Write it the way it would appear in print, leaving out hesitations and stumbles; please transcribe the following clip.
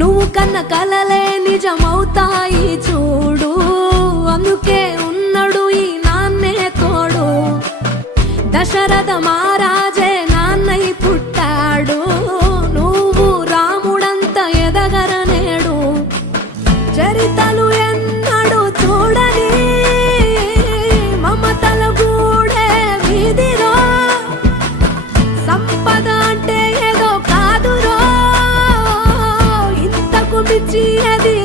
నువ్వు కన్న కలలే నిజమవుతాయి చూడు, అందుకే ఉన్నాడు ఈ నాన్నే తోడు. దశరథ మహారాజే నాన్నై పుట్టాడు, నువ్వు రాముడంత ఎదగరనేడు. చరితలు ఎన్నడు చూడని మమతల గూడే వీధిరో, సంపద అంటే ఏదో కాదురో, ఇంతకు మించి అది